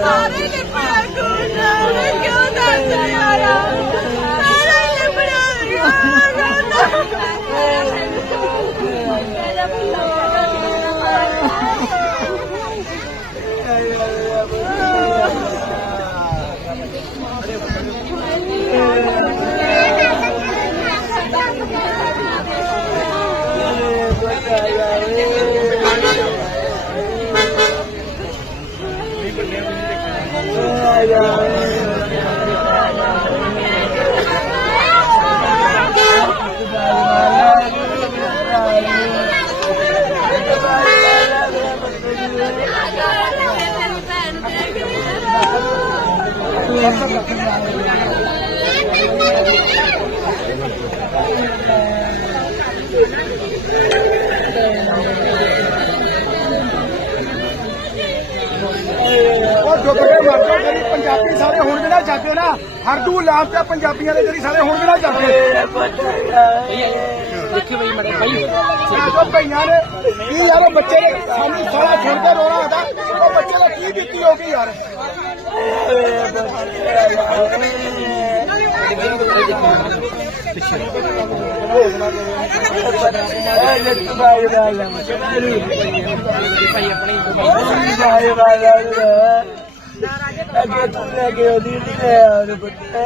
ਸਾਰੇ ਲਿਪੜਾ ਕੁੰਡਾ ਕਿਉਂ ਦੱਸ ਯਾਰਾ ਸਾਰੇ ਲਿਪੜਾ ਉਹ ਡੁੱਬ ਕੇ ਮਰ ਜਾਓ ਜਿਹੜੀ ਪੰਜਾਬੀ ਸਾਰੇ ਹੁਣ ਵੀ ਨਾ ਜਾਗੋ ਨਾ। ਹਰਦੂ ਲਾਭ ਤੇ ਪੰਜਾਬੀਆਂ ਦੇ ਜਿਹੜੀ ਸਾਰੇ ਹੁਣ ਵੀ ਨਾ ਜਾਗੋ ਦੇਖੀ ਬਈ ਮੜੇ ਭਾਈ ਉਹ ਭਈਆਂ ਨੇ ਕੀ ਯਾਰ ਬੱਚੇ ਨੇ ਸਾਨੂੰ ਸਾਲਾ ਛੱਡ ਕੇ ਰੋਣਾ ਹੁੰਦਾ ਉਹ ਬੱਚੇ ਦਾ ਕੀ ਬੀਤੀ ਹੋਗੀ ਯਾਰ? ਭਾਈ ਆਪਣੀ ਅੱਗੇ ਤੂੰ ਲੈ ਕੇ ਉਹਦੀ ਨਹੀਂ ਲੈ ਆਉਣ ਪੁੱਤੇ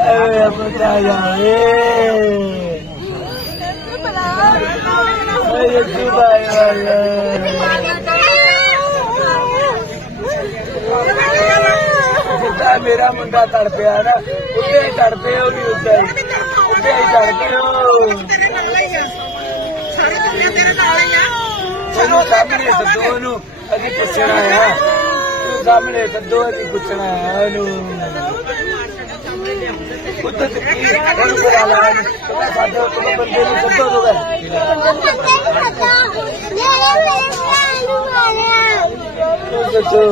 ਐ ਪੁੱਤਾ ਜਾਵੇ ਐ ਤੂੰ ਬਾਈ ਜਿੱਦਾਂ ਮੇਰਾ ਮੁੰਡਾ ਤੜਪਿਆ ਨਾ, ਉੱਤੇ ਹੀ ਤੜਪੇ ਉਹ ਵੀ ਉੱਤੇ। ਹੀ ਉੱਤੇ ਹੀ ਤੜਪੇ ਉਹ। ਉਹਨੂੰ ਸਾਹਮਣੇ ਸੱਦੋ ਉਹਨੂੰ, ਅਸੀਂ ਪੁੱਛਣਾ ਆ। ਸਾਹਮਣੇ ਸੱਦੋ, ਅਸੀਂ ਪੁੱਛਣਾ ਆ ਉਹਨੂੰ। ਉੱਤੇ ਤੇ ਕੀ ਉਹਨੂੰ ਬੁਲਾ ਲਾ ਪਤਾ ਸਾਡੇ ਕੋਲ ਬੰਦੇ ਨੂੰ ਸੱਦੋ ਦੋਗਾ ਸੱਦੋ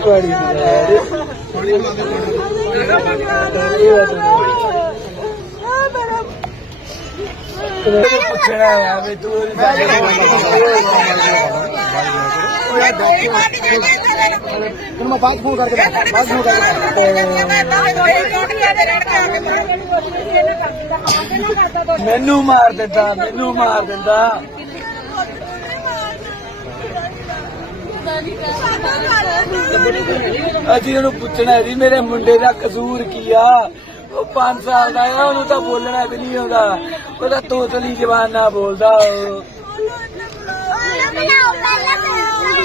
ਬੜੀ ਬੁਲਾ ਤੈਨੂੰ ਪੁੱਛਣਾ ਆ ਵੀ ਤੂੰ ਉਹਦੀ ਸਾਡੇ ਤੈਨੂੰ ਮੈਂ ਬਾਅਦ ਫੋਨ ਕਰਕੇ ਬਾਅਦ ਫੋਨ ਕਰਕੇ। ਮੈਨੂੰ ਮਾਰ ਦਿੰਦਾ ਮੈਨੂੰ ਮਾਰ ਦਿੰਦਾ। ਅਸੀਂ ਉਹਨੂੰ ਪੁੱਛਣਾ ਸੀ ਮੇਰੇ ਮੁੰਡੇ ਦਾ ਕਸੂਰ ਕੀ ਆ? ਉਹ 5 ਸਾਲ ਦਾ ਆ ਉਹਨੂੰ ਤਾਂ ਬੋਲਣਾ ਵੀ ਨਹੀਂ ਆਉਂਦਾ। ਉਹਦਾ ਤੋਤਲੀ ਜ਼ਬਾਨ ਨਾਲ ਬੋਲਦਾ ਉਹ।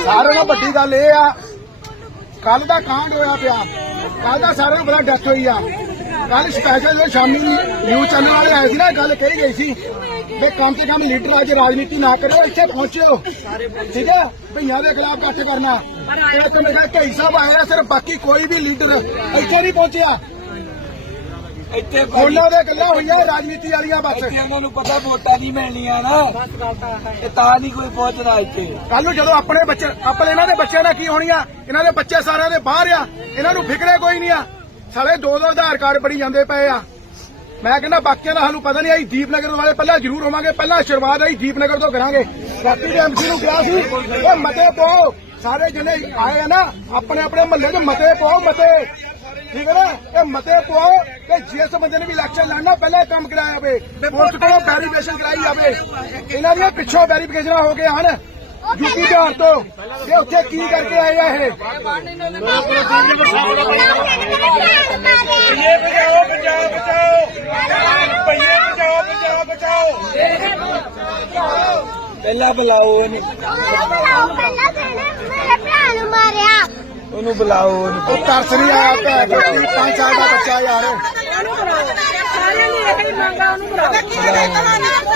ਸਾਰਿਆਂ ਨਾਲੋਂ ਵੱਡੀ ਗੱਲ ਇਹ ਆ ਕੱਲ ਦਾ ਕਾਂਡ ਹੋਇਆ ਪਿਆ। ਕੱਲ ਦਾ ਸਾਰਿਆਂ ਨੂੰ ਬੜਾ ਡੈਥ ਹੋਈ ਆ। ਕੱਲ ਸਪੈਸ਼ਲ ਸ਼ਾਮੀ ਨਿਊਜ਼ ਚੈਨਲ ਵਾਲੇ ਆਏ ਸੀ ਨਾ ਗੱਲ ਕਹੀ ਗਈ ਸੀ ਵੀ ਕਮ ਸੇ ਕਮ ਲੀਡਰ ਅੱਜ ਰਾਜਨੀਤੀ ਨਾ ਕਰਿਓ ਇੱਥੇ ਪਹੁੰਚਿਓ ਠੀਕ ਹੈ? ਭਈਆਂ ਦੇ ਖਿਲਾਫ ਇਕੱਠ ਕਰਨਾ। ਇਹ ਤਾਂ ਮੇਰਾ ਢਾਈ ਸਾਹਿਬ ਆਇਆ ਸਿਰਫ ਬਾਕੀ ਕੋਈ ਵੀ ਲੀਡਰ ਇੱਥੇ ਨਹੀਂ ਪਹੁੰਚਿਆ। ਇੱਥੇ ਉਹਨਾਂ ਦੇ ਗੱਲਾਂ ਹੋਈਆਂ ਰਾਜਨੀਤੀ ਵਾਲੀਆਂ ਬਸ। ਇੱਥੇ ਉਹਨਾਂ ਨੂੰ ਪਤਾ ਵੋਟਾਂ ਨਹੀਂ ਮਿਲਣੀਆਂ ਨਾ। ਇਹ ਤਾਂ ਨਹੀਂ ਕੋਈ ਪਹੁੰਚਦਾ ਇੱਥੇ। ਕੱਲ ਨੂੰ ਜਦੋਂ ਆਪਣੇ ਬੱਚੇ ਆਪਣੇ ਇਹਨਾਂ ਦੇ ਬੱਚਿਆਂ ਨਾਲ ਕੀ ਹੋਣੀਆਂ? ਇਹਨਾਂ ਦੇ ਬੱਚੇ ਸਾਰਿਆਂ ਦੇ ਬਾਹਰ ਆ। ਇਹਨਾਂ ਨੂੰ ਫਿਕਰੇ ਕੋਈ ਨਹੀਂ ਆ। ਸਾਲੇ ਦੋ ਦੋ ਆਧਾਰ ਕਾਰਡ ਬਣੀ ਜਾਂਦੇ ਪਏ ਆ। ਮੈਂ ਕਹਿੰਦਾ ਬਾਕੀਆਂ ਦਾ ਸਾਨੂੰ ਪਤਾ ਨਹੀਂ ਆਈ ਦੀਪਨਗਰ ਵਾਲੇ ਪਹਿਲਾਂ ਜ਼ਰੂਰ ਹੋਵਾਂਗੇ ਪਹਿਲਾਂ ਸ਼ੁਰੂਆਤ ਆਈ ਦੀਪਨਗਰ ਤੋਂ ਕਰਾਂਗੇ। ਬਾਕੀ ਦੇ ਐਮਸੀ ਨੂੰ ਕਿਹਾ ਸੀ ਉਹ ਮਤੇ ਪਾਓ। ਸਾਰੇ ਜਣੇ ਆਏ ਆ ਨਾ ਆਪਣੇ ਆਪਣੇ ਮਹੱਲੇ 'ਚ ਮਤੇ ਪਾਓ ਮਤੇ। ਠੀਕ ਹੈ ਨਾ? ਇਹ ਮਤੇ ਪਾਓ ਕਿ ਜਿਸ ਬੰਦੇ ਨੇ ਵੀ ਇਲੈਕਸ਼ਨ ਲੜਨਾ ਪਹਿਲਾਂ ਇਹ ਕੰਮ ਕਰਾਇਆ ਜਾਵੇ। ਪੁਲਿਸ ਕੋਲੋਂ ਵੈਰੀਫਿਕੇਸ਼ਨ ਕਰਾਈ ਜਾਵੇ। ਇਹਨਾਂ ਦੀਆਂ ਪਿੱਛੋਂ ਵੈਰੀਫਿਕੇਸ਼ਨ ਹੋ ਗਏ ਹਨ। ਯੂਪੀ ਬਿਹਾਰ ਤੋਂ। ਇਹ ਉੱਥੇ ਕੀ ਕਰਕੇ ਆਏ ਆ ਇਹ? ਇਹ ਬਚਾਓ ਬਚਾਓ ਬਚਾਓ ਭਈਏ ਬਚਾਓ ਬਚਾਓ ਪਹਿਲਾਂ ਬੁਲਾਓ ਇਹਨੂੰ ਮਾਰਿਆ। ਉਹਨੂੰ ਬੁਲਾਓ ਉਹਨੂੰ ਉਹ ਤਰਸ ਨਹੀਂ ਆਇਆ ਭੈਣ ਚੋਦ ਪੰਜ ਸਾਲ ਦਾ ਬੱਚਾ ਯਾਰ। ਸਾਰਿਆਂ ਨੇ ਇਹ ਹੀ ਮੰਗਾ ਉਹਨੂੰ ਨਾ ਪਾਓ